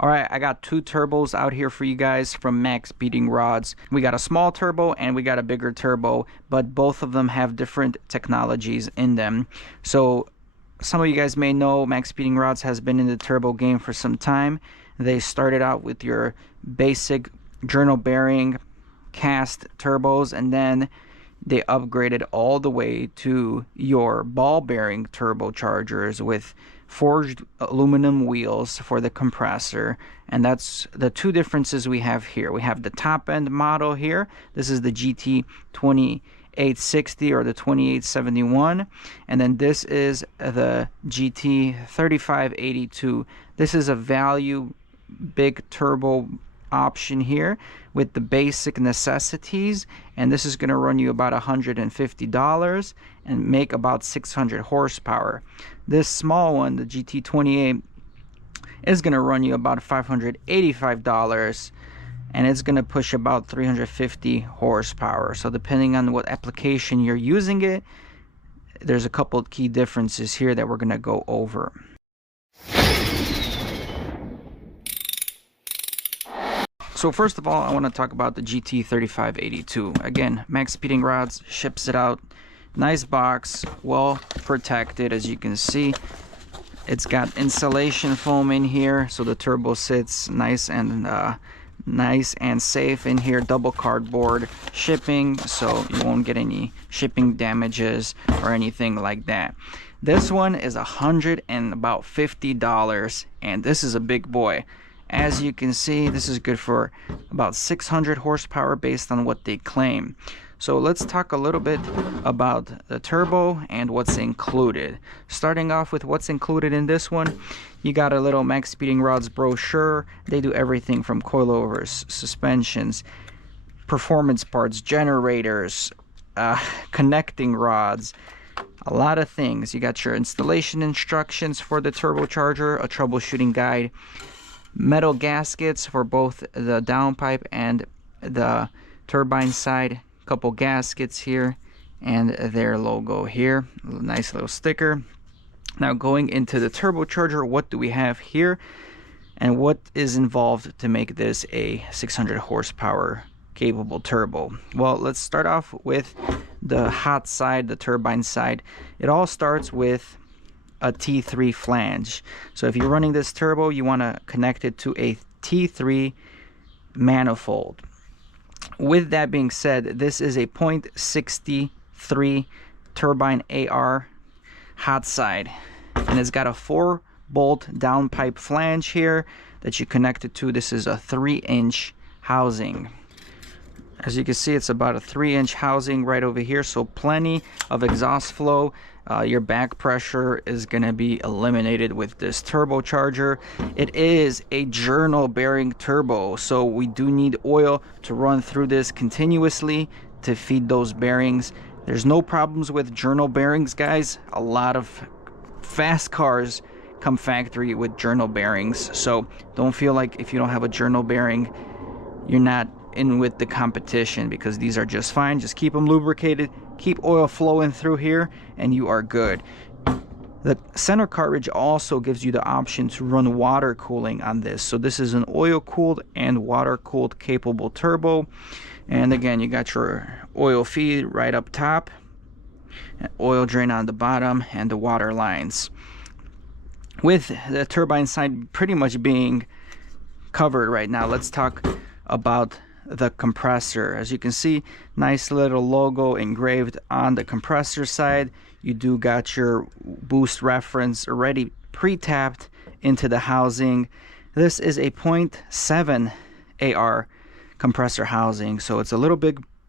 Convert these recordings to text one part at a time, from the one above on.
Alright, I got two turbos out here for you guys from MaXPeedingRods. We got a small turbo and we got a bigger turbo, but both of them have different technologies in them. So some of you guys may know MaXPeedingRods has been in the turbo game for some time. They started out with your basic journal bearing cast turbos, and then they upgraded all the way to your ball bearing turbochargers with forged aluminum wheels for the compressor. And that's the two differences we have here. We have the top end model here. This is the GT2860 or the 2871, and then this is the GT3582. This is a value big turbo option here with the basic necessities, and this is going to run you about $150 and make about 600 horsepower. This small one, the GT28, is going to run you about $585, and it's going to push about 350 horsepower. So depending on what application you're using it, there's a couple of key differences here that we're going to go over. So first of all, I want to talk about the GT3582. Again, MaXPeedingRods ships it out. Nice box, well protected, as you can see. It's got insulation foam in here, so the turbo sits nice and safe in here. Double cardboard shipping, so you won't get any shipping damages or anything like that. This one is $150, and this is a big boy. As you can see, this is good for about 600 horsepower based on what they claim. So let's talk a little bit about the turbo and what's included. Starting off with what's included in this one, you got a little MaXPeedingRods brochure. They do everything from coilovers, suspensions, performance parts, generators, connecting rods, a lot of things. You got your installation instructions for the turbocharger, a troubleshooting guide, metal gaskets for both the downpipe and the turbine side, couple gaskets here, and their logo here, a nice little sticker. Now going into the turbocharger, what do we have here and what is involved to make this a 600 horsepower capable turbo? Well, let's start off with the hot side, the turbine side. It all starts with a T3 flange. So if you're running this turbo, you want to connect it to a T3 manifold. With that being said, this is a 0.63 turbine AR hot side, and it's got a 4-bolt downpipe flange here that you connect it to. This is a 3-inch housing. As you can see, it's about a 3-inch housing right over here, so plenty of exhaust flow. Your back pressure is going to be eliminated with this turbocharger. It is a journal bearing turbo, so we do need oil to run through this continuously to feed those bearings. There's no problems with journal bearings, guys. A lot of fast cars come factory with journal bearings, so don't feel like if you don't have a journal bearing, you're not in with the competition, because these are just fine. Just keep them lubricated, keep oil flowing through here, and you are good. The center cartridge also gives you the option to run water cooling on this. So this is an oil cooled and water cooled capable turbo. And again, you got your oil feed right up top, oil drain on the bottom, and the water lines. With the turbine side pretty much being covered right now, let's talk about the compressor. As you can see, nice little logo engraved on the compressor side. You do got your boost reference already pre-tapped into the housing. This is a 0.7 AR compressor housing, so it's a little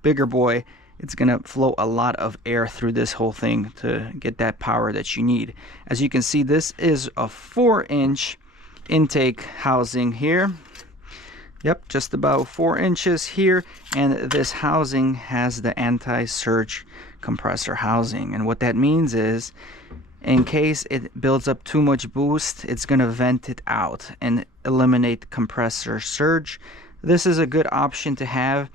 bigger boy. It's gonna flow a lot of air through this whole thing to get that power that you need. As you can see, this is a 4-inch intake housing here. Yep, just about 4 inches here, and this housing has the anti-surge compressor housing. And what that means is, in case it builds up too much boost, it's going to vent it out and eliminate compressor surge. This is a good option to have.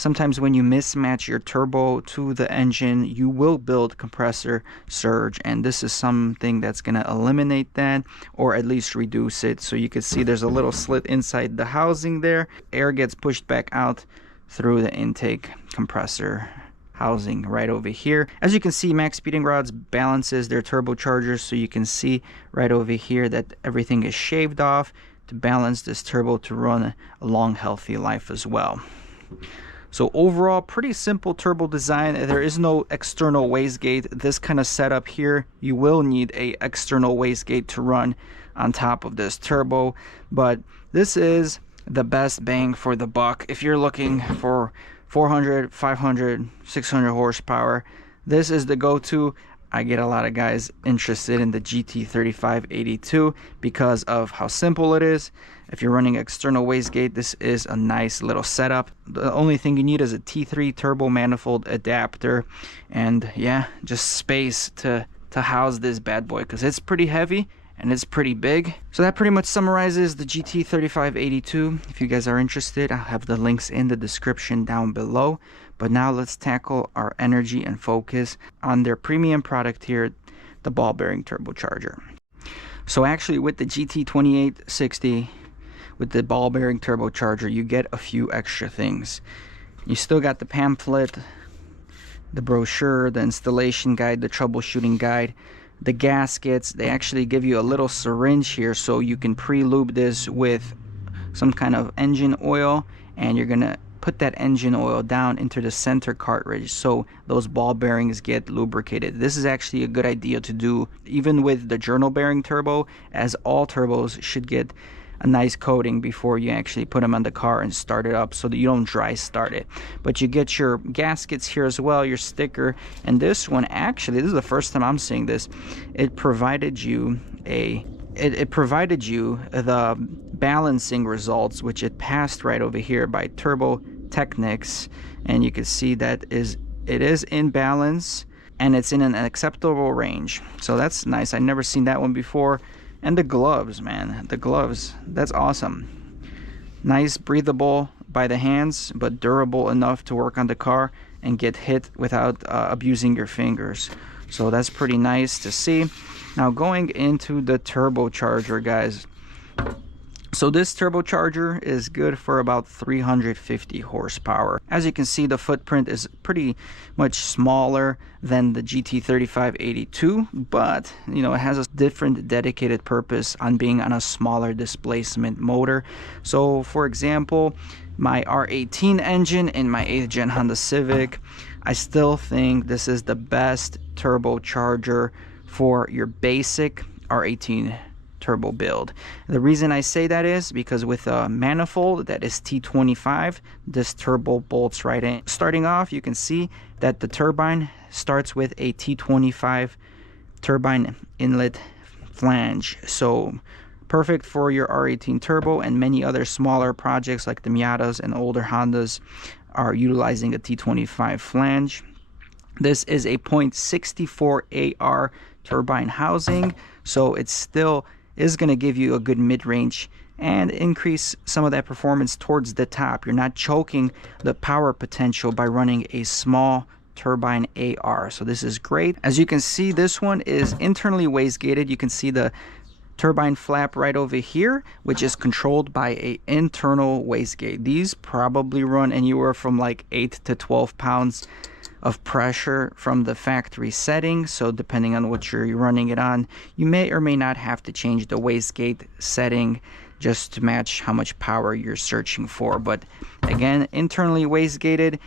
sometimes when you mismatch your turbo to the engine, you will build compressor surge, and this is something that's going to eliminate that, or at least reduce it. So you can see there's a little slit inside the housing there. Air gets pushed back out through the intake compressor housing right over here. As you can see, MaXPeedingRods balances their turbochargers, so you can see right over here that everything is shaved off to balance this turbo to run a long, healthy life as well. So overall, pretty simple turbo design. There is no external wastegate. This kind of setup here, you will need a external wastegate to run on top of this turbo, but this is the best bang for the buck. If you're looking for 400, 500, 600 horsepower, this is the go-to. I get a lot of guys interested in the GT3582 because of how simple it is. If you're running external wastegate, this is a nice little setup. The only thing you need is a T3 turbo manifold adapter, and yeah, just space to house this bad boy, because it's pretty heavy and it's pretty big. So that pretty much summarizes the GT3582. If you guys are interested, I'll have the links in the description down below. But now let's tackle our energy and focus on their premium product here, the ball bearing turbocharger. So actually with the GT2860, with the ball bearing turbocharger, you get a few extra things. You still got the pamphlet, the brochure, the installation guide, the troubleshooting guide, the gaskets. They actually give you a little syringe here so you can pre-lube this with some kind of engine oil, and you're gonna put that engine oil down into the center cartridge so those ball bearings get lubricated. This is actually a good idea to do even with the journal bearing turbo, as all turbos should get a nice coating before you actually put them on the car and start it up, so that you don't dry start it. But you get your gaskets here as well, your sticker, and this one, actually, this is the first time I'm seeing this. It provided you the balancing results, which it passed right over here by Turbo Technics, and you can see that it is in balance and it's in an acceptable range. So that's nice. I've never seen that one before. And the gloves, man, the gloves, that's awesome. Nice, breathable by the hands, but durable enough to work on the car and get hit without abusing your fingers. So that's pretty nice to see. Now going into the turbocharger, guys. So this turbocharger is good for about 350 horsepower. As you can see, the footprint is pretty much smaller than the GT3582, but you know, it has a different dedicated purpose on being on a smaller displacement motor. So for example, my R18 engine in my 8th gen Honda Civic, I still think this is the best turbocharger for your basic R18 turbo build. The reason I say that is because with a manifold that is T25, this turbo bolts right in. Starting off, you can see that the turbine starts with a T25 turbine inlet flange, so perfect for your R18 turbo, and many other smaller projects like the Miatas and older Hondas are utilizing a T25 flange. This is a .64 AR turbine housing, so it's still is going to give you a good mid-range and increase some of that performance towards the top. You're not choking the power potential by running a small turbine AR. So this is great. As you can see, this one is internally wastegated. You can see the turbine flap right over here, which is controlled by a internal wastegate. These probably run anywhere from like 8 to 12 pounds of pressure from the factory setting, so depending on what you're running it on, you may or may not have to change the wastegate setting just to match how much power you're searching for. But again, internally wastegated.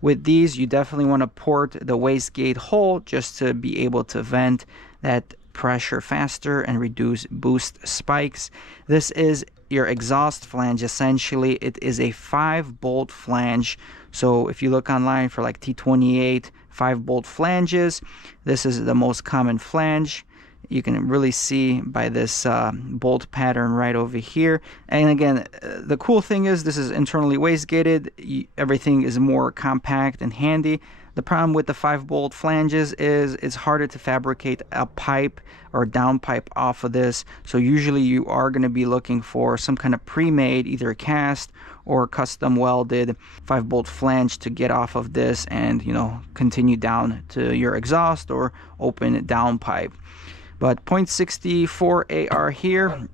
With these, you definitely want to port the wastegate hole just to be able to vent that pressure faster and reduce boost spikes. This is your exhaust flange. Essentially, it is a 5-bolt flange. So if you look online for like T28 5-bolt flanges, this is the most common flange. You can really see by this bolt pattern right over here. And again, the cool thing is this is internally wastegated. Everything is more compact and handy. The problem with the 5-bolt flanges is it's harder to fabricate a pipe or down pipe off of this. So usually you are going to be looking for some kind of pre-made, either cast or custom welded 5-bolt flange to get off of this and, you know, continue down to your exhaust or open down pipe. But 0.64 AR here.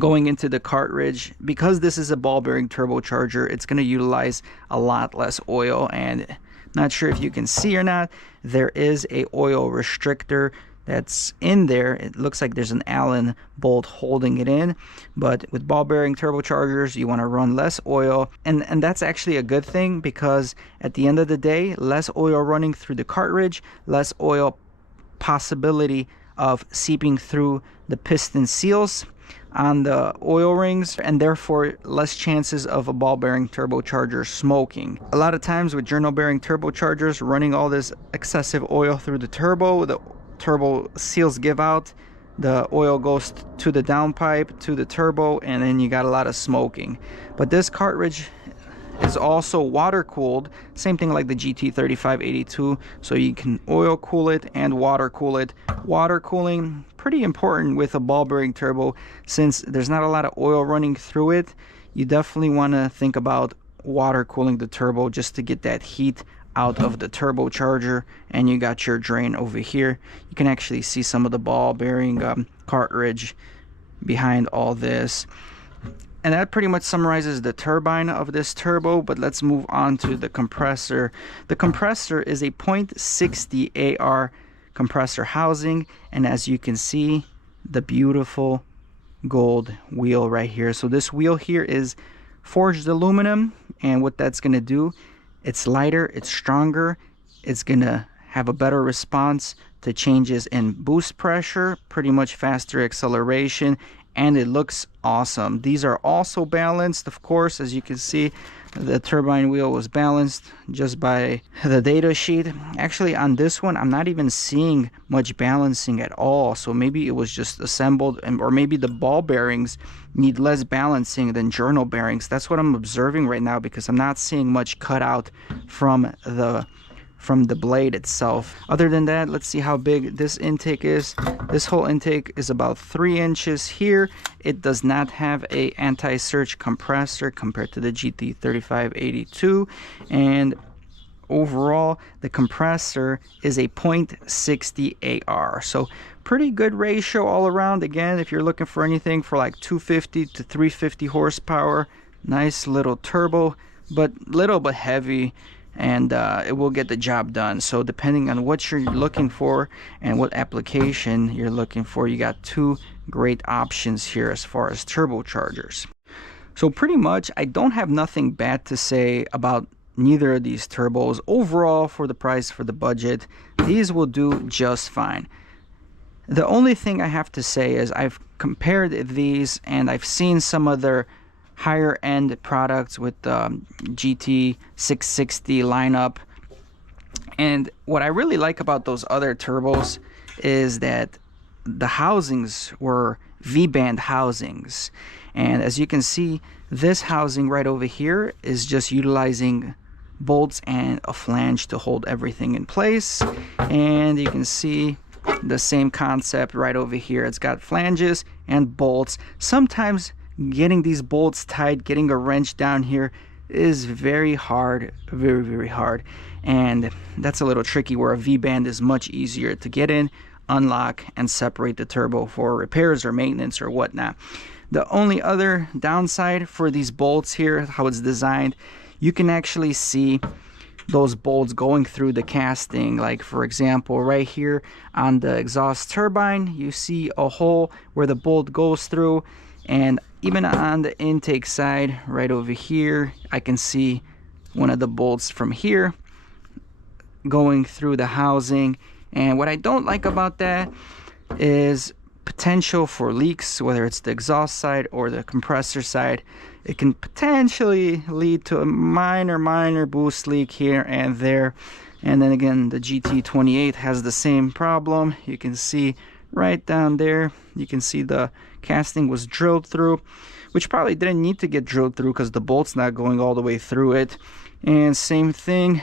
Going into the cartridge, because this is a ball bearing turbocharger, it's going to utilize a lot less oil, and not sure if you can see or not, there is a oil restrictor that's in there. It looks like there's an Allen bolt holding it in, but with ball bearing turbochargers you want to run less oil, and that's actually a good thing, because at the end of the day, less oil running through the cartridge, less oil possibility of seeping through the piston seals on the oil rings, and therefore less chances of a ball bearing turbocharger smoking. A lot of times with journal bearing turbochargers, running all this excessive oil through the turbo seals give out, the oil goes to the downpipe, to the turbo, and then you got a lot of smoking. But this cartridge is also water cooled, same thing like the GT3582, so you can oil cool it and water cool it. Water cooling, pretty important with a ball bearing turbo, since there's not a lot of oil running through it. You definitely want to think about water cooling the turbo just to get that heat out of the turbocharger. And you got your drain over here. You can actually see some of the ball bearing cartridge behind all this. And that pretty much summarizes the turbine of this turbo, but let's move on to the compressor. The compressor is a 0.60 AR compressor housing, and as you can see, the beautiful gold wheel right here. So this wheel here is forged aluminum, and what that's going to do, it's lighter, it's stronger, it's going to have a better response to changes in boost pressure, pretty much faster acceleration, and it looks awesome. These are also balanced, of course. As you can see, the turbine wheel was balanced just by the data sheet. Actually, on this one, I'm not even seeing much balancing at all, so maybe it was just assembled, or maybe the ball bearings need less balancing than journal bearings. That's what I'm observing right now, because I'm not seeing much cut out from the blade itself. Other than that, let's see how big this intake is. This whole intake is about 3 inches here. It does not have a anti-surge compressor compared to the GT3582, and overall the compressor is a 0.60 AR, so pretty good ratio all around. Again, if you're looking for anything for like 250 to 350 horsepower, nice little turbo, but little but heavy, and it will get the job done. So depending on what you're looking for and what application you're looking for, you got 2 great options here as far as turbochargers. So pretty much I don't have nothing bad to say about neither of these turbos. Overall, for the price, for the budget, these will do just fine. The only thing I have to say is I've compared these, and I've seen some other higher end products with the GT660 lineup, and what I really like about those other turbos is that the housings were V-band housings, and as you can see, this housing right over here is just utilizing bolts and a flange to hold everything in place. And you can see the same concept right over here. It's got flanges and bolts. Sometimes getting these bolts tight, getting a wrench down here is very hard, very hard, and that's a little tricky, where a V-band is much easier to get in, unlock, and separate the turbo for repairs or maintenance or whatnot. The only other downside for these bolts here, how it's designed, you can actually see those bolts going through the casting. Like for example, right here on the exhaust turbine, you see a hole where the bolt goes through, and even on the intake side right over here, I can see one of the bolts from here going through the housing. And what I don't like about that is potential for leaks, whether it's the exhaust side or the compressor side. It can potentially lead to a minor boost leak here and there. And then again, the GT28 has the same problem. You can see right down there. You can see the casting was drilled through, which probably didn't need to get drilled through because the bolt's not going all the way through it. And same thing,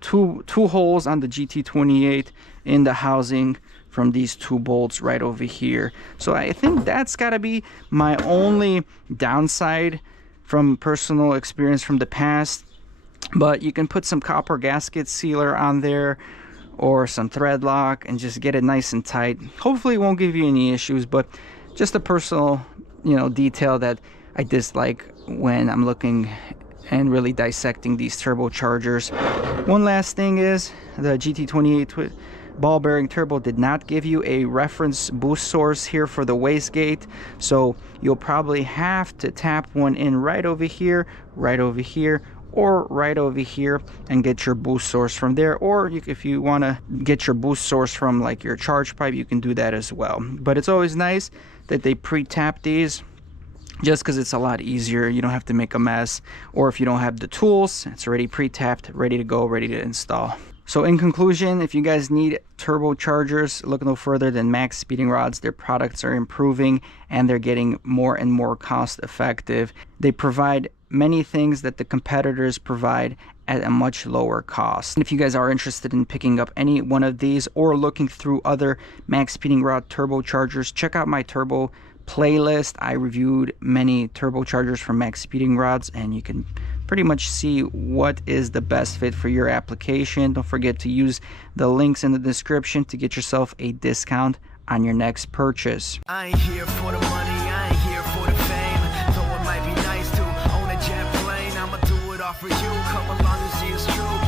two holes on the GT28 in the housing from these two bolts right over here. So I think that's got to be my only downside from personal experience from the past. But you can put some copper gasket sealer on there or some thread lock and just get it nice and tight. Hopefully it won't give you any issues, but just a personal, you know, detail that I dislike when I'm looking and really dissecting these turbochargers. One last thing is the GT28 ball bearing turbo did not give you a reference boost source here for the wastegate, so you'll probably have to tap one in right over here, or right over here and get your boost source from there. Or if you want to get your boost source from like your charge pipe, you can do that as well. But it's always nice that they pre-tap these, just because it's a lot easier. You don't have to make a mess, or if you don't have the tools, it's already pre-tapped, ready to go, ready to install. So in conclusion, if you guys need turbochargers, look no further than MaXPeedingRods. Their products are improving and they're getting more and more cost effective. They provide many things that the competitors provide at a much lower cost. And if you guys are interested in picking up any one of these or looking through other MaXPeedingRod turbochargers, check out my turbo playlist. I reviewed many turbochargers from MaXPeedingRods, and you can pretty much see what is the best fit for your application. Don't forget to use the links in the description to get yourself a discount on your next purchase. I ain't here for the money, I ain't here for the fame. Though it might be nice to own a jet plane, I'ma do it all for you. Come along and see it's true.